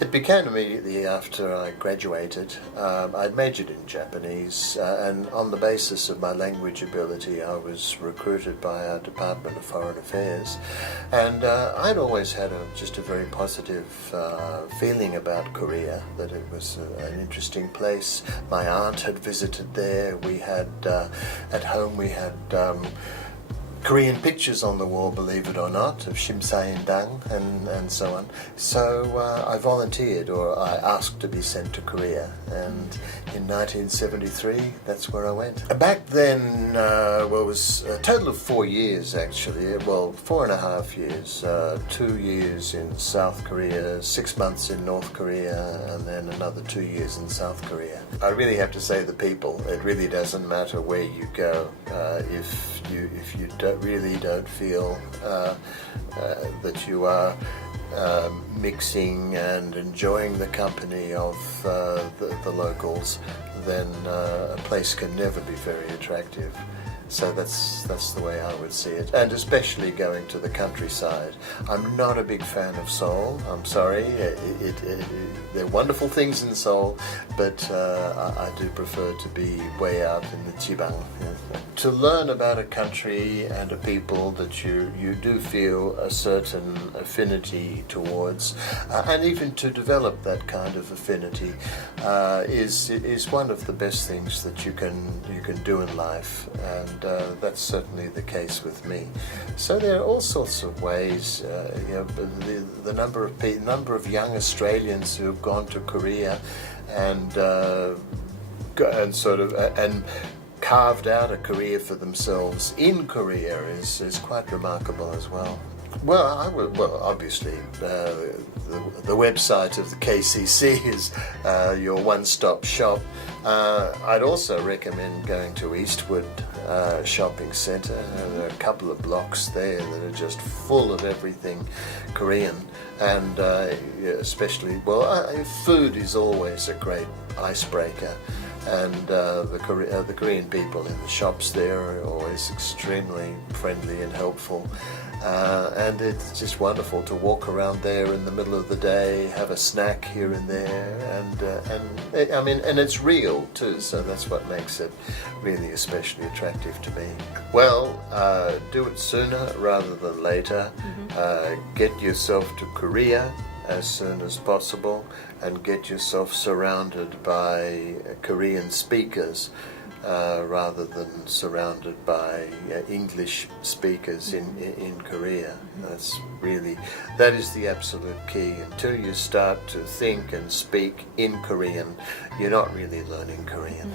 It began immediately after I graduated. I'd majored in Japanese, and on the basis of my language ability, I was recruited by our Department of Foreign Affairs. And I'd always had just a very positive feeling about Korea, that it was an interesting place. My aunt had visited there. We had, at home, we had Korean pictures on the wall, believe it or not, of Shim Sae-in-dang and so on. So I volunteered, or I asked to be sent to Korea, and in 1973 that's where I went. Back then, well, it was a total of 4 years actually, well, 4.5 years, 2 years in South Korea, 6 months in North Korea, and then another 2 years in South Korea. I really have to say the people, it really doesn't matter where you go, if you really don't feel that you are mixing and enjoying the company of the locals, then a place can never be very attractive. So that's the way I would see it, and especially going to the countryside. I'm not a big fan of Seoul, I'm sorry. There are wonderful things in Seoul, but I do prefer to be way out in the Jibang. To learn about a country and a people that you do feel a certain affinity towards, and even to develop that kind of affinity is one of the best things that you can do in life, and that's certainly the case with me. So there are all sorts of ways. The number of young Australians who have gone to Korea and carved out a career for themselves in Korea is quite remarkable as well. Well, obviously, the website of the KCC is your one-stop shop. I'd also recommend going to Eastwood Shopping Centre. There are a couple of blocks there that are just full of everything Korean, and especially, food is always a great icebreaker. And the Korean people in the shops there are always extremely friendly and helpful. And it's just wonderful to walk around there in the middle of the day, have a snack here and there, and it's real too, so that's what makes it really especially attractive to me. Well, do it sooner rather than later. Get yourself to Korea as soon as possible, and get yourself surrounded by Korean speakers rather than surrounded by English speakers in Korea. That is the absolute key. Until you start to think and speak in Korean, you're not really learning Korean.